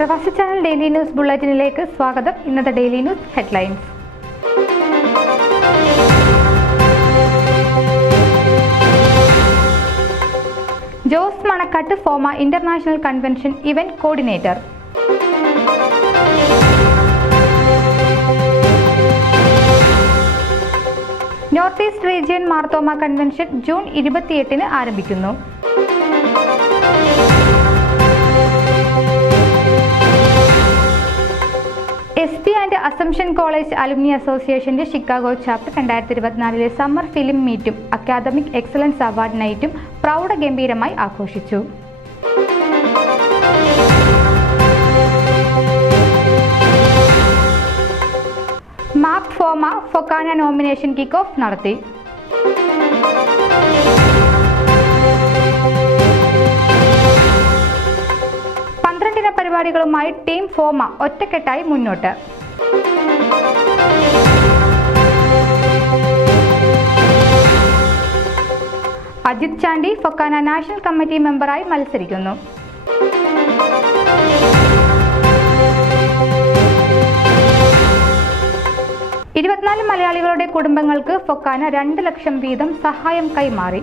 പ്രവാസി channel daily news ബുള്ളറ്റിനിലേക്ക് സ്വാഗതം. ഇന്നത്തെ daily news headlines. Jose Manakkattu FOMAA international convention event coordinator. North east region Marthoma convention June 28-ന് ആരംഭിക്കുന്നു. SP and Assumption college alumni അസോസിയേഷന്റെ ഷിക്കാഗോ ചാപ്റ്റർ 2024 സമ്മർ ഫിലിം മീറ്റും അക്കാദമിക് എക്സലൻസ് അവാർഡ് നൈറ്റും പ്രൗഢഗംഭീരമായി ആഘോഷിച്ചു. MAP FOMAA FOKANA nomination kick off നടത്തി. പരിപാടികളുമായി ടീം ഫോമ ഒറ്റക്കെട്ടായി മുന്നോട്ട്. അജിത് ചാണ്ടി ഫൊക്കാന നാഷണൽ കമ്മിറ്റി മെമ്പറായി മത്സരിക്കുന്നു. 24 മലയാളികളുടെ കുടുംബങ്ങൾക്ക് ഫൊക്കാന 2 ലക്ഷം വീതം സഹായം കൈമാറി.